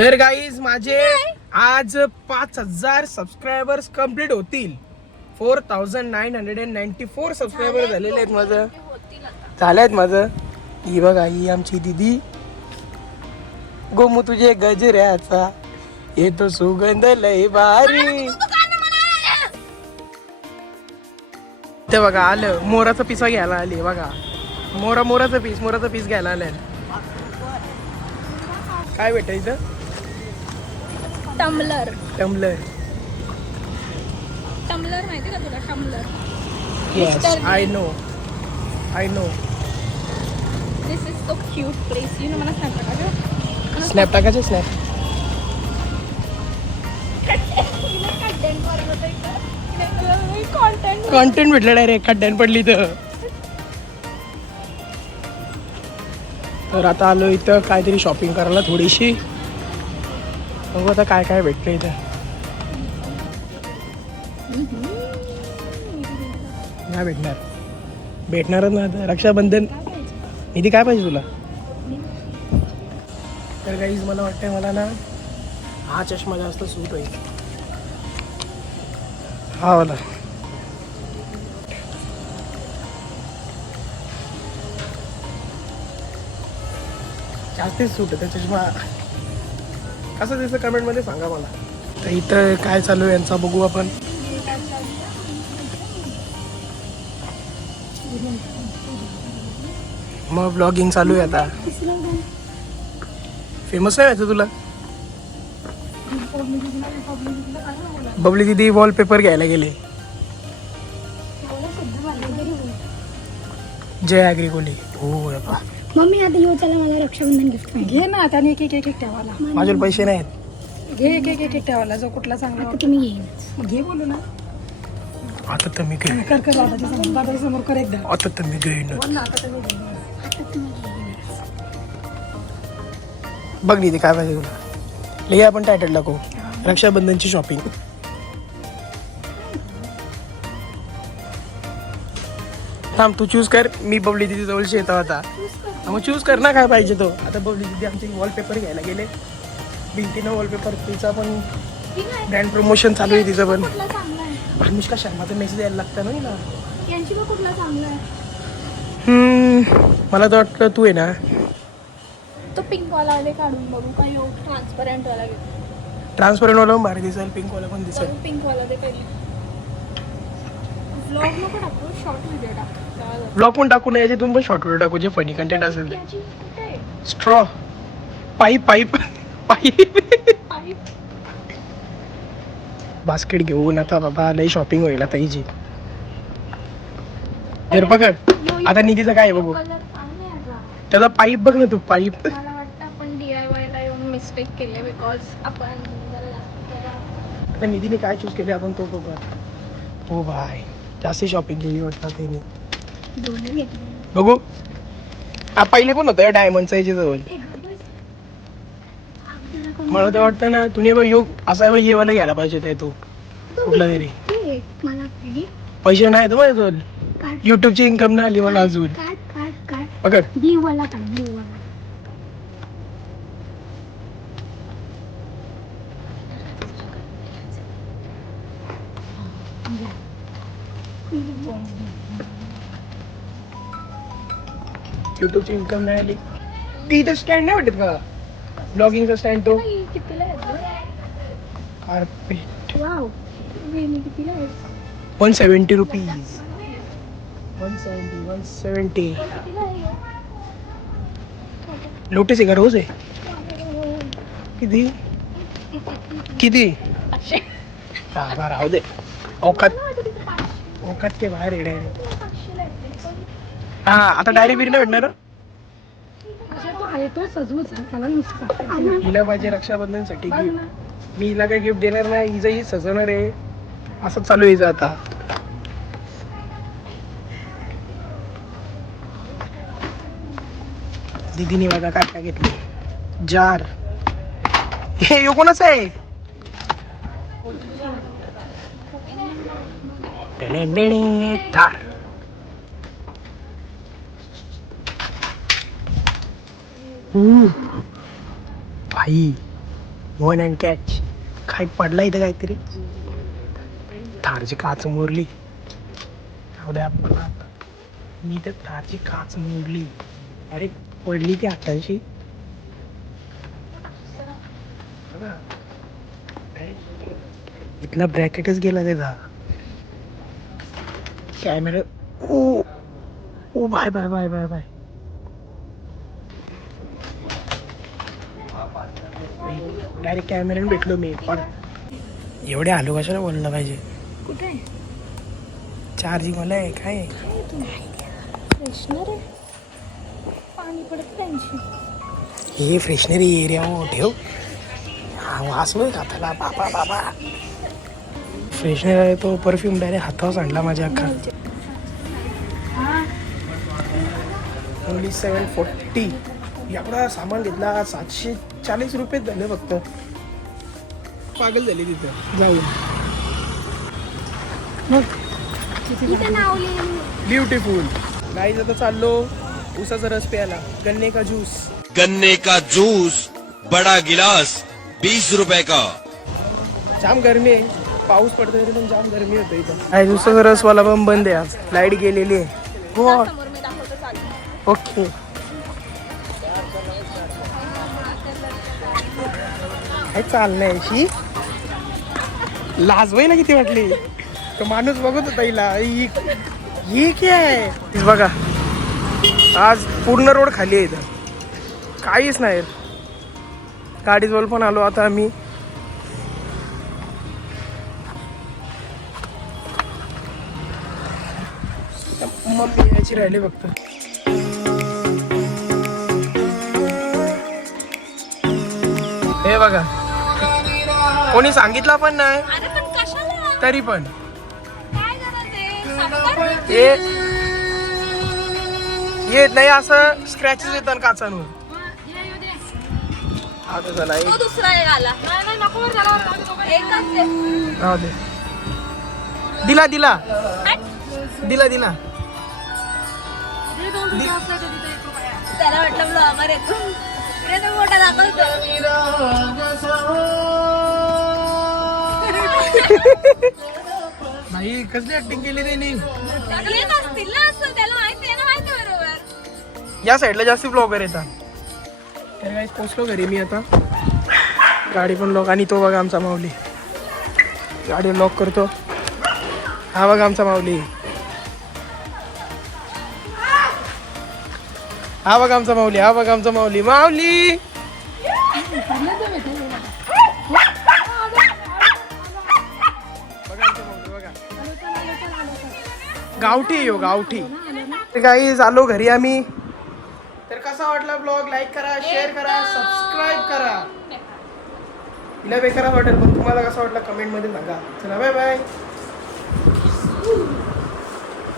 तर गाईज माझे आज पाच हजार सबस्क्रायबर्स कंप्लीट होतील. Four thousand nine hundred and ninety four subscriber झालेले आहेत माझं. झाले आहेत माझं. ही बघा ही आमची दिदी. गोमू तुझे गजऱ्याचा येतो सुगंध लय भारी. ते बघा आलं. मोराचा पिसा घ्यायला आली बघा. मोरा मोराचा पीस मोराचा पीस घ्यायला आलाय काय भेटायचं टम्बलर. टम्बलर. टम्बलर माहिती का तुला? Tumbler. I know I know this is so cute place you know मला सांग का स्नॅप टाकायचे स्नॅप कॉन्टेंट कॉन्टेंट भेटलं डायरेक्ट खड्ड्यान पडली तर. तर आता आलो इथं काहीतरी शॉपिंग करायला थोडीशी. बघू आता काय काय भेटतं इथं. नाही भेटणार. भेटणारच ना आता. रक्षाबंधन. निधी काय पाहिजे तुला? तर काहीच मला वाटतंय मला ना हा चष्मा जास्त सूट होईल. हा वाला. जास्तीच सूट आहे त्या चष्मा. कसं दिसतं कमेंटमध्ये सांगा मला. तर इथं काय चालू आहे यांचा बघू आपण. मग ब्लॉगिंग चालू आहे आता. फेमस नाही व्हायचं तुला? बबली दिदी वॉलपेपर घ्यायला गेले. जय ॲग्री कोली हो बाबा मम्मी आता येऊ चला मला रक्षाबंधन गिफ्ट घे ना आता आणि एक एक एक एक ठेवाला माझ्याकडे पैसे नाहीत. घे एक एक एक एक ठेवाला जो कुठला चांगला आता तुम्ही येईन घे बोलू ना. आता तर मी घेईन. कर कर दादाच्या समोर दादाच्या समोर कर एकदा. आता तर मी घेईन. बोल ना आता तुम्ही घे. आता तुम्ही येईन बघ निधी काय पाहिजे तुला. लई आपण टायटल टाकू. रक्षाबंधनची शॉपिंग थांब तू चूज कर. मी बबली दिदी जवळशी येतो आता. हा, मग चूज कर ना काय पाहिजे तो. आता बबली दिदी आमचे वॉलपेपर घ्यायला गेले. भिंतीनं वॉलपेपर तिचा पण ब्रँड प्रमोशन चालू आहे तिचं पण. अनुष्का शर्माचा मेसेज यायला लागतं ना आहे? हम्म, मला तर वाटतं तू आहे ना. तो पिंक वाला आले काढून बघू. ट्रान्सपरंट वाला ट्रान्सपरंट वाला पण भारी दिसेल पिंक वाला पण दिसेल. पिंक वाला ते पहिले व्लॉग नको टाकू शॉर्ट ब्लॉग पण टाकू नये याच्यातून पण शॉर्ट व्हिडिओ टाकू जे फनी कंटेंट असेल ते? Straw pipe pipe pipe basket घेऊन आता बाबा लई शॉपिंग होईल आता हिची तर पकड. आता निधीचं काय आहे बघू? त्याचा पाईप बघ ना तू पाईप मिस्टेक केले बिकॉज आपण निधीने काय चूज केले आपण तो बघू हो भाई जास्त शॉपिंग केली वाटतं त्याने घेतले बघू. हा पहिले पण होतं? डायमंडचा याच्या जवळ मला तर वाटतं ना बघ योग असा ये वाला घ्यायला पाहिजे ते. तू कुठला तरी. मला पाहिजे. पैसे नाही तर माझ्याजवळ काढ. युट्यूबची इन्कम नाही आली मला अजून. काढ काढ काढ. पकड. ब्ल्यू वाला काढ ब्ल्यू वाला युट्यूबची इन्कम नाही आली ती इथं स्टँड नाही वाटत का? ब्लॉगिंगचा स्टँड तो. कितीला तो? One seventy rupees one seventy one seventy कितीला आहे? लोटस आहे का रोज आहे? किती? किती? राहू दे. औकात औकात के बाहेर आहे direct. पाचशेला आहे ते. पण हा आता डायरी बिरी नाही भेटणार? तो आहे तो सजवूच आहे. मला नुसतं हिला पाहिजे रक्षाबंधनसाठी बघ गिफ्ट. मी हिला काही गिफ्ट देणार नाही हिचं ही सजवणार आहे. असं चालू आहे हिचं आता. दीदीने बघा काय काय घेतले. जार. हे यो कोणाचं आहे? टेणे-टेणे, तार भाई वन अँड कॅच काय पडला इथं काहीतरी? थारची काच मोरली द्या आता. मी तर थारची काच मोडली. अरे पडली ती हातांशी बघा. इथला ब्रॅकेटच गेला त्याचा. कॅमेरा ओ ओ bye bye bye bye bye. Direct कॅमेऱ्याने भेटलो मी पण एवढे आलो कशाला बोललं पाहिजे? कुठे चार्जिंग मला आहे काय? फ्रेशनर पाणी पडत त्यांची. हे फ्रेशनरी एरिया हो ठेव. हा वास बघ हाताला. बाबा बाबा फ्रेशनर आहे तो परफ्यूम डायरेक्ट हातावर सांडला माझ्या अख्खा. ओनली सेवन फोर्टी एवढा सामान घेतला सातशे चाळीस रुपयेच झाले फक्त. पागल झाली तिथं. जाऊ इथे नाव लिहिलं ब्युटिफुल गाईज आता चाललो उसाचा रस प्यायला. गन्ने का ज्यूस गन्ने का जूस बड़ा गिलास बीस रुपए का? जाम गरमी आहे. पाऊस पडतोय तरी पण जाम गरमी होतं इथं. आहे उसाचा रसवाला पण बंद आहे आज. लाइट गेलेली आहे. हो ओके काय चाललंय ही लाज ना किती वाटली? तो माणूस बघत होता हिला ही की आहे बघा आज पूर्ण रोड खाली आहे इथं. काहीच नाही. गाडीजवळ पण आलो आता आम्ही. मम्मी यायची राहिली फक्त. हे बघा. कोणी सांगितलं पण नाही. अरे पण कशाला? तरी पण. काय गरज आहे? संपर्क हे येत नाही असं स्क्रॅचेस येतात काचांवर आता चला तो एक दुसरा एक आला. नाही नाही नको एकच आहे. राहू दे. दिला दिला. हट. दिला दिला. त्याला वाटलं ब्लॉगर येतो इकडे तो मोठा दाखवतो भाई कसली ऍक्टिंग केली त्यांनी? येत असतील ना असं त्याला माहिती आहे ना माहिती आहे बरोबर? या साईडला जास्त ब्लॉगर येतात. तर काही पोचलो घरी मी आता. गाडी पण लॉक आणि तो बघा आमचा माऊली. गाडी लॉक करतो. हा बघा आमचा माऊली. हा बघा आमचा माऊली हा बघा आमचा माऊली. माऊली! गावठी ह्यो, गावठी. काही आलो घरी आम्ही. तर कसा वाटला ब्लॉग लाईक करा शेअर करा सबस्क्राईब करा. हिला बेकार वाटेल पण तुम्हाला कसा वाटला कमेंटमध्ये सांगा. चला बाय बाय